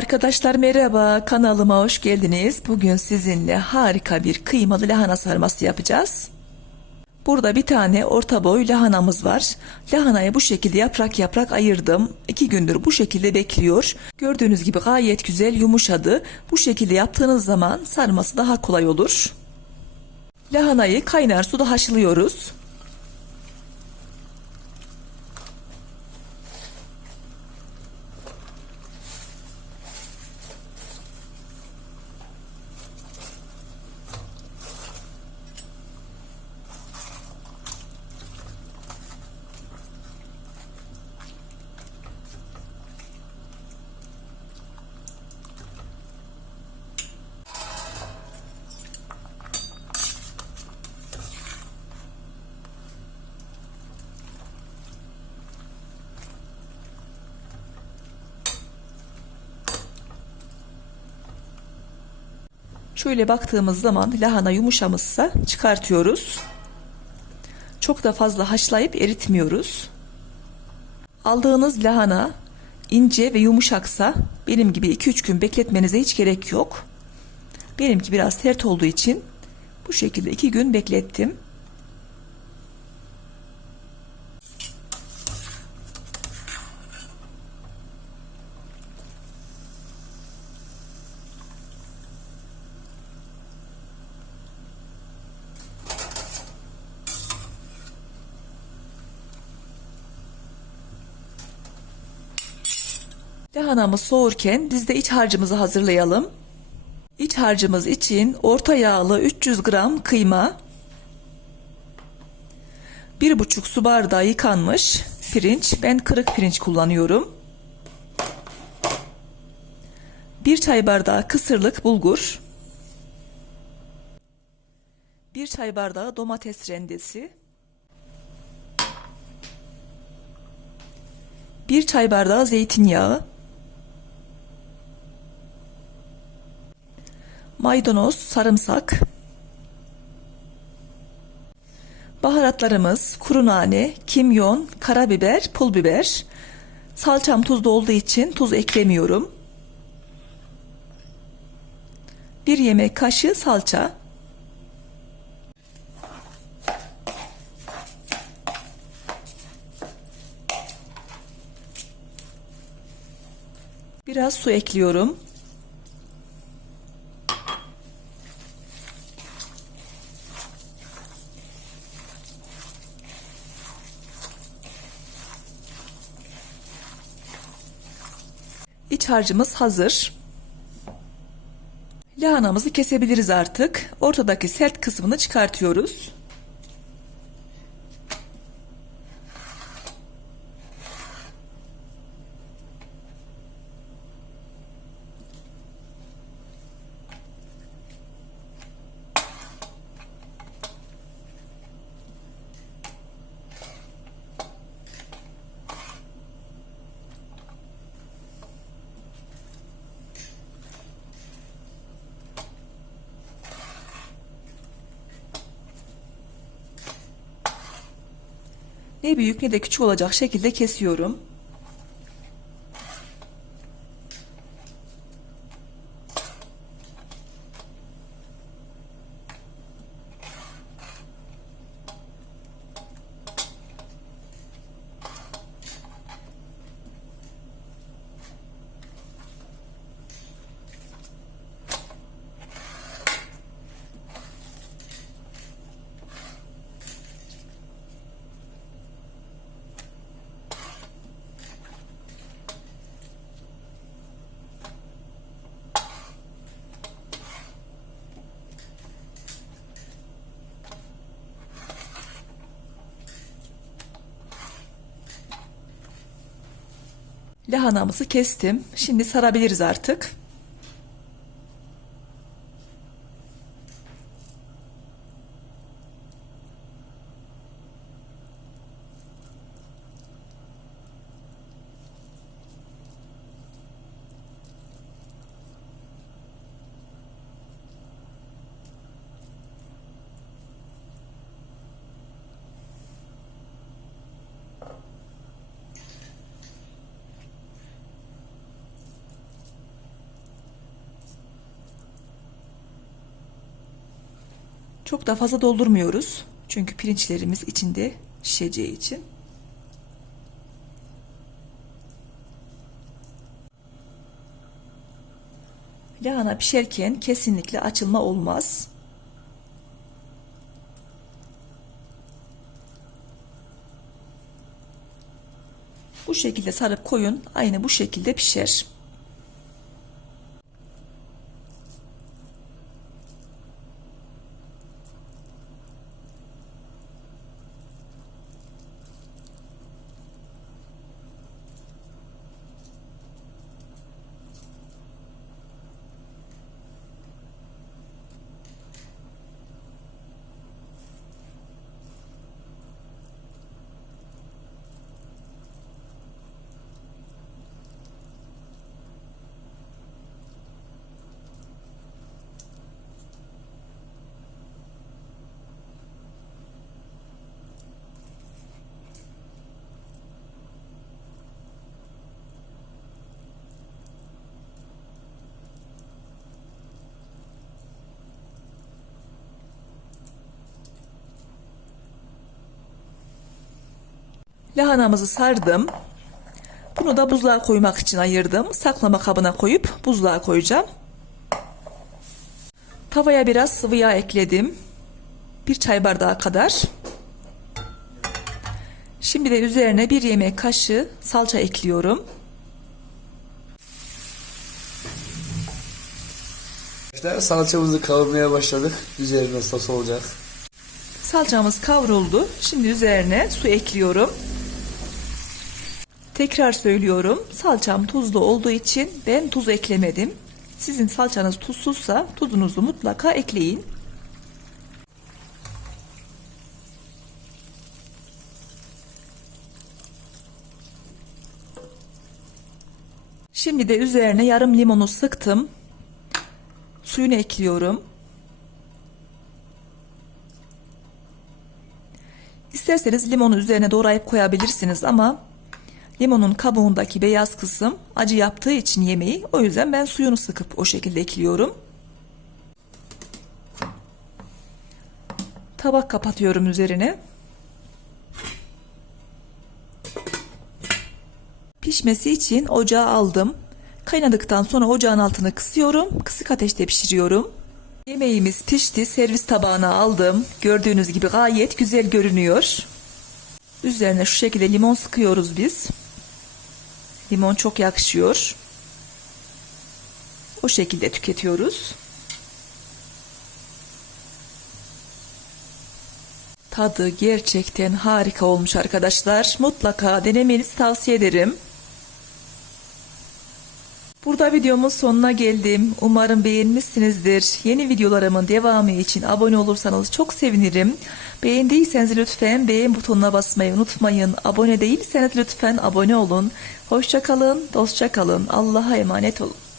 Arkadaşlar merhaba kanalıma hoş geldiniz. Bugün sizinle harika bir kıymalı lahana sarması yapacağız. Burada bir tane orta boy lahanamız var. Lahanayı bu şekilde yaprak yaprak ayırdım. İki gündür bu şekilde bekliyor. Gördüğünüz gibi gayet güzel yumuşadı. Bu şekilde yaptığınız zaman sarması daha kolay olur. Lahanayı kaynar suda haşlıyoruz. Şöyle baktığımız zaman lahana yumuşamışsa çıkartıyoruz. Çok da fazla haşlayıp eritmiyoruz. Aldığınız lahana ince ve yumuşaksa benim gibi 2-3 gün bekletmenize hiç gerek yok. Benimki biraz sert olduğu için bu şekilde 2 gün beklettim. Lahanamız soğurken biz de iç harcımızı hazırlayalım. İç harcımız için orta yağlı 300 gram kıyma, 1,5 su bardağı yıkanmış pirinç, ben kırık pirinç kullanıyorum. 1 çay bardağı kısırlık bulgur, 1 çay bardağı domates rendesi, 1 çay bardağı zeytinyağı, maydanoz, sarımsak, baharatlarımız kuru nane, kimyon, karabiber, pul biber. Salçam tuzlu olduğu için tuz eklemiyorum. Bir yemek kaşığı salça. Biraz su ekliyorum. İç harcımız hazır. Lahanamızı kesebiliriz artık. Ortadaki sert kısmını çıkartıyoruz. Ne büyük ne de küçük olacak şekilde kesiyorum. Lahanamızı kestim. Şimdi sarabiliriz artık. Çok da fazla doldurmuyoruz. Çünkü pirinçlerimiz içinde şişeceği için. Lahana pişerken kesinlikle açılma olmaz. Bu şekilde sarıp koyun. Aynı bu şekilde pişer. Lahanamızı sardım. Bunu da buzluğa koymak için ayırdım. Saklama kabına koyup buzluğa koyacağım. Tavaya biraz sıvı yağ ekledim. Bir çay bardağı kadar. Şimdi de üzerine bir yemek kaşığı salça ekliyorum. Arkadaşlar salçamızı kavurmaya başladık. Üzerine sos olacak. Salçamız kavruldu. Şimdi üzerine su ekliyorum. Tekrar söylüyorum. Salçam tuzlu olduğu için ben tuz eklemedim. Sizin salçanız tuzsuzsa tuzunuzu mutlaka ekleyin. Şimdi de üzerine yarım limonu sıktım. Suyunu ekliyorum. İsterseniz limonu üzerine doğrayıp koyabilirsiniz ama limonun kabuğundaki beyaz kısım acı yaptığı için yemeği o yüzden ben suyunu sıkıp o şekilde ekliyorum. Tabak kapatıyorum üzerine. Pişmesi için ocağa aldım. Kaynadıktan sonra ocağın altını kısıyorum. Kısık ateşte pişiriyorum. Yemeğimiz pişti. Servis tabağına aldım. Gördüğünüz gibi gayet güzel görünüyor. Üzerine şu şekilde limon sıkıyoruz biz. Limon çok yakışıyor. O şekilde tüketiyoruz. Tadı gerçekten harika olmuş arkadaşlar. Mutlaka denemenizi tavsiye ederim. Burada videomun sonuna geldim. Umarım beğenmişsinizdir. Yeni videolarımın devamı için abone olursanız çok sevinirim. Beğendiyseniz lütfen beğen butonuna basmayı unutmayın. Abone değilseniz lütfen abone olun. Hoşçakalın, dostça kalın. Allah'a emanet olun.